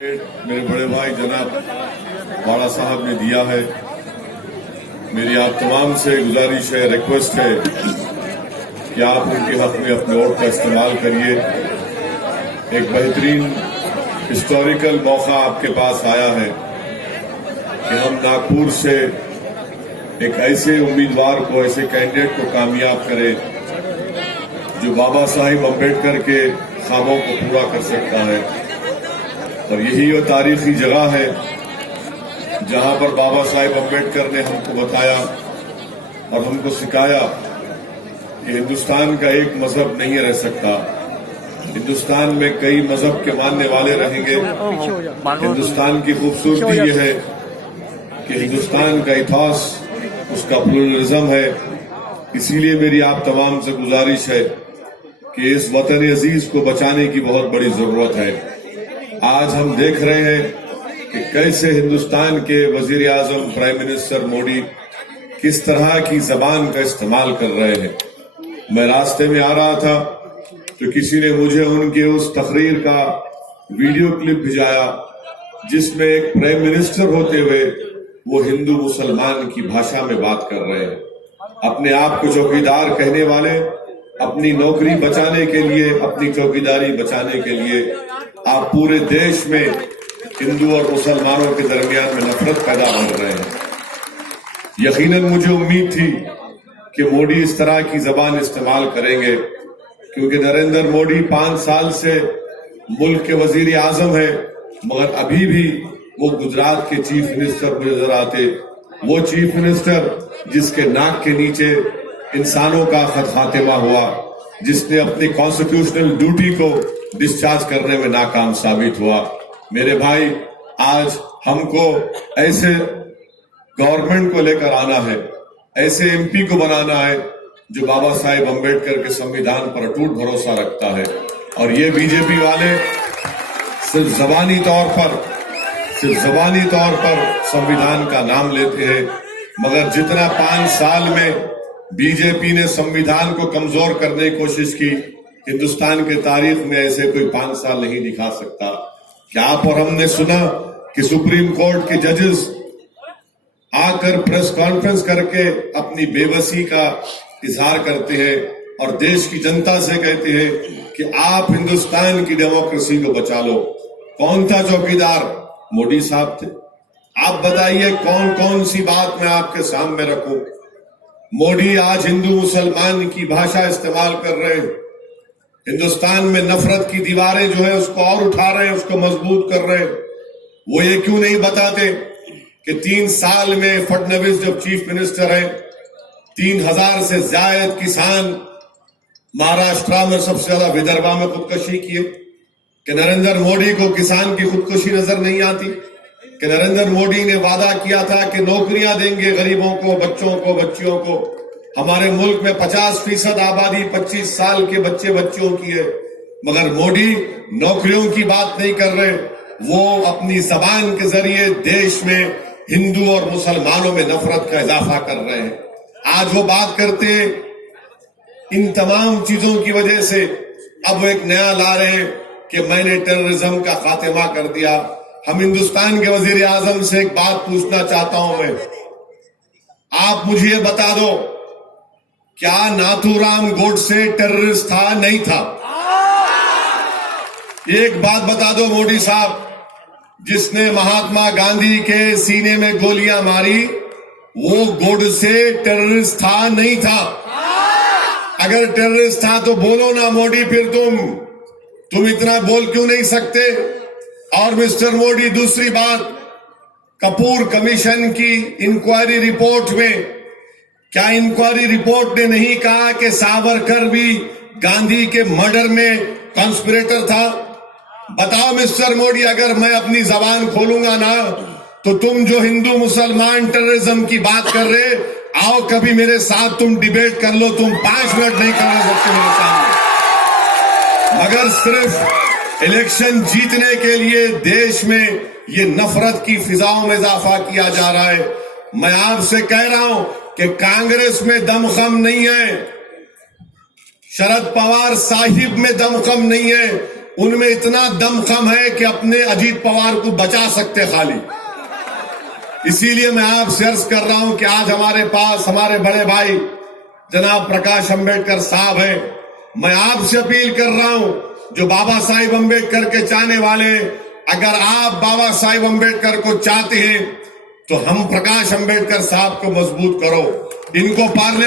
मेरे बड़े भाई जनाब वाड़ा साहब ने दिया है। मेरी आप तमाम से गुजारिश है, रिक्वेस्ट है कि आप उनके हक में अपने वोट का इस्तेमाल करिए। एक बेहतरीन हिस्टोरिकल मौका आपके पास आया है कि हम नागपुर से एक ऐसे उम्मीदवार को, ऐसे कैंडिडेट को कामयाब करें जो बाबा साहिब अम्बेडकर के ख्वाबों को पूरा कर सकता है। और यही वो तारीखी जगह है जहां पर बाबा साहिब अम्बेडकर ने हमको बताया और हमको सिखाया कि हिंदुस्तान का एक मजहब नहीं रह सकता। हिंदुस्तान में कई मजहब के मानने वाले रहेंगे। हिंदुस्तान की खूबसूरती ये है कि हिंदुस्तान का इतिहास, उसका प्लुरलिज्म है। इसीलिए मेरी आप तमाम से गुजारिश है कि इस वतन अजीज को बचाने की बहुत बड़ी जरूरत है। आज हम देख रहे हैं कि कैसे हिंदुस्तान के वजीर आजम प्राइम मिनिस्टर मोदी किस तरह की जबान का इस्तेमाल कर रहे हैं। मैं रास्ते में आ रहा था तो किसी ने मुझे उनके उस तकरीर का वीडियो क्लिप भिजाया जिसमें एक प्राइम मिनिस्टर होते हुए वो हिंदू मुसलमान की भाषा में बात कर रहे हैं। अपने आप को चौकीदार कहने वाले अपनी नौकरी बचाने के लिए, अपनी चौकीदारी बचाने के लिए आप पूरे देश में हिंदू और मुसलमानों के दरमियान में नफरत पैदा कर रहे हैं। यकीनन मुझे उम्मीद थी कि मोदी इस तरह की जबान इस्तेमाल करेंगे, क्योंकि नरेंद्र मोदी 5 साल से मुल्क के वजीर आजम है, मगर अभी भी वो गुजरात के चीफ मिनिस्टर को नजर आते। वो चीफ मिनिस्टर जिसके नाक के नीचे इंसानों का खात्मा हुआ, जिसने अपनी कॉन्स्टिट्यूशनल ड्यूटी को डिस्चार्ज करने में नाकाम साबित हुआ। मेरे भाई, आज हमको ऐसे गवर्नमेंट को लेकर आना है, ऐसे एमपी को बनाना है जो बाबा साहिब अम्बेडकर के संविधान पर अटूट भरोसा रखता है। और ये बीजेपी वाले सिर्फ जबानी तौर पर संविधान का नाम लेते हैं, मगर जितना 5 साल में बीजेपी ने संविधान को कमजोर करने की कोशिश की, हिंदुस्तान के तारीख में ऐसे कोई 5 साल नहीं दिखा सकता। क्या आप और हमने सुना कि सुप्रीम कोर्ट के जजेस आकर प्रेस कॉन्फ्रेंस करके अपनी बेबसी का इजहार करते हैं और देश की जनता से कहते हैं कि आप हिंदुस्तान की डेमोक्रेसी को बचा लो। कौन था चौकीदार? मोदी साहब थे। आप बताइए कौन कौन सी बात मैं आपके सामने रखूं? मोदी आज हिंदू मुसलमान की भाषा इस्तेमाल कर रहे हैं। हिंदुस्तान में नफरत की दीवारें जो है उसको और उठा रहे हैं, उसको मजबूत कर रहे हैं। वो ये क्यों नहीं बताते कि 3 साल में फडणवीस जब चीफ मिनिस्टर है, 3000 से ज्यादा किसान महाराष्ट्र में, सबसे ज्यादा विदर्भा में खुदकुशी किए। कि नरेंद्र मोदी को किसान की खुदकुशी नजर नहीं आती? कि नरेंद्र मोदी ने वादा किया था कि नौकरियां देंगे गरीबों को, बच्चों को, बच्चियों को। हमारे मुल्क में 50% आबादी 25 साल के बच्चे बच्चियों की है, मगर मोदी नौकरियों की बात नहीं कर रहे। वो अपनी जबान के जरिए देश में हिंदू और मुसलमानों में नफरत का इजाफा कर रहे हैं। आज वो बात करते हैं, इन तमाम चीजों की वजह से अब वो एक नया ला रहे हैं कि मैंने टेररिज्म का खात्मा कर दिया। हम हिंदुस्तान के वजीर आजम से एक बात पूछना चाहता हूं मैं, आप मुझे ये बता दो, क्या नाथूराम गोडसे टेररिस्ट था? नहीं था। एक बात बता दो मोदी साहब, जिसने महात्मा गांधी के सीने में गोलियां मारी, वो गोडसे टेररिस्ट था? नहीं था। अगर टेररिस्ट था तो बोलो ना मोदी, फिर तुम इतना बोल क्यों नहीं सकते? और मिस्टर मोदी, दूसरी बात, कपूर कमीशन की इंक्वायरी रिपोर्ट में, क्या इंक्वायरी रिपोर्ट ने नहीं कहा कि सावरकर भी गांधी के मर्डर में कॉन्स्पिरेटर था? बताओ मिस्टर मोदी, अगर मैं अपनी जबान खोलूंगा ना तो तुम जो हिंदू मुसलमान टेररिज्म की बात कर रहे, आओ कभी मेरे साथ तुम डिबेट कर लो। तुम 5 मिनट नहीं कर सकते मेरे सामने, मगर सिर्फ इलेक्शन जीतने के लिए देश में ये नफरत की फिजाओं में इजाफा किया जा रहा है। मैं आपसे कह रहा हूं कि कांग्रेस में दमखम नहीं है, शरद पवार साहिब में दमखम नहीं है, उनमें इतना दमखम है कि अपने अजीत पवार को बचा सकते खाली। इसीलिए मैं आपसे अर्ज कर रहा हूं कि आज हमारे पास हमारे बड़े भाई जनाब प्रकाश अंबेडकर साहब हैं। मैं आपसे अपील कर रहा हूं, जो बाबा साहिब अंबेडकर के चाहने वाले, अगर आप बाबा साहिब अंबेडकर को चाहते हैं तो हम प्रकाश अंबेडकर साहब को मजबूत करो। इनको पार्लियामेंट